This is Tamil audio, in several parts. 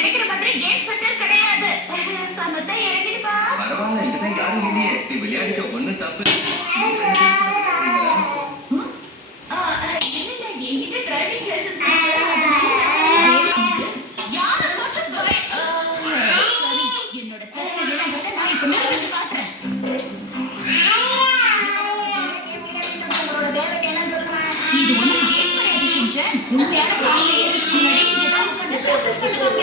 நினைக்கிற மாதிரி கேம் சென்டர் கிடையாது. சமத்தா இறங்கிடுப்பா. பரவாயில்ல, இங்கதான் யாரும் இல்லையே. நீ விளையாடிக்க, ஒண்ணும் தப்பு என்கிட்ட டிரைவிங் லைசன்ஸ் என்னோட திறமை நான் இப்ப நிரூபிச்சு காட்டுறேன். இது ஒண்ணும் கேம் கிடையாது ஷின்சான். உண்மையான காலையில ஏறதுக்கு முன்னாடி இங்கதான் உட்கார்ந்து பிராக்டிஸ் பண்ணுவாங்க.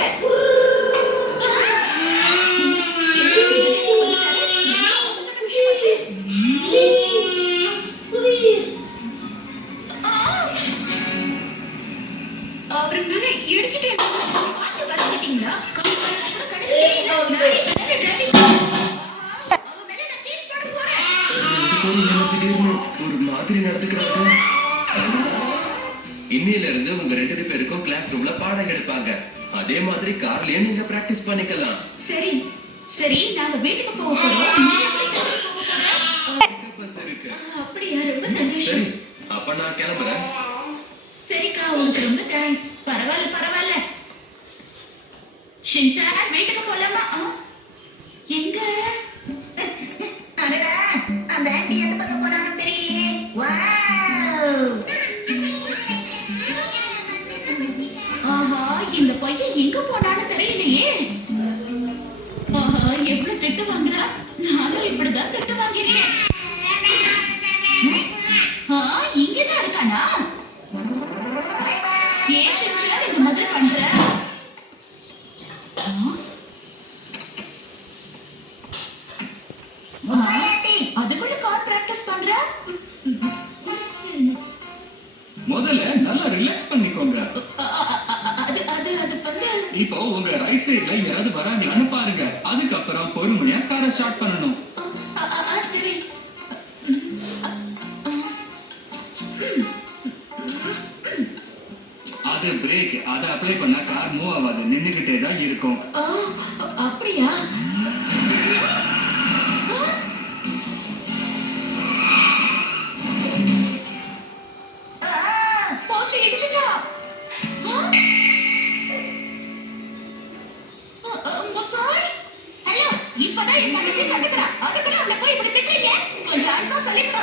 அவருங்களை இடிச்சுட்டு பார்த்து வரமாட்டீங்களா? ஒரு மாதிரி நடந்துக்கிறாங்க. இன்னையில இருந்து உங்க 2 பேருக்கும் கிளாஸ் ரூம்ல பாடம் எடுப்பாங்க. அதே மாதிரி கார்லயே நீங்க பிராக்டிஸ் பண்ணிக்கலாம். சரி சரி, நாங்க வீட்டுக்கு போக போறோம். அப்படியா? ரொம்ப சந்தோஷம். அப்ப நான் கிளம்புறேன். சரிக்கா, உங்களுக்கு ரொம்ப தேங்க்ஸ். பரவாயில்ல பரவாயில்ல. ஷின்சான், வீட்டுக்கு போலாமா? எங்க? அடடா, அந்த ஆண்டி எந்த பக்கம் போனாலும் தெரியலையே. வாவ்! ஆஹா, இந்த பையன் எங்க போனாலும் தெரியலையே. ஆஹா, எவ்வளவு திட்டு வாங்குறா. நானும் இப்படிதான் திட்டு வாங்கிறேன். இங்கதான் இருக்கானா? ஏன் ஷின்சான் இந்த மாதிரி பண்ற? அதுக்குள்ள கார் பிராக்டிஸ் பண்ற? முதல்ல நல்லா ரிலாக்ஸ் பண்ணிக்கோங்க. இப்போ உங்க ரைட் சைடுல யாராவது வராங்களான்னு பாருங்க. அதுக்கப்புறம் பொறுமையா காரை ஸ்டார்ட் பண்ணணும். அது பிரேக். அதை அப்ளை பண்ணா கார் மூவ் ஆகாது, நின்னுகிட்டே தான் இருக்கும். அப்படியா? போச்சு, இடிச்சுட்டா. ஹலோ, இப்பதான் என் தங்கச்சி கத்துக்கிறா. அதுக்குள்ள அவளை போய் இப்படி திட்டுறீங்க? கொஞ்சம் அன்பா சொல்லிட்டு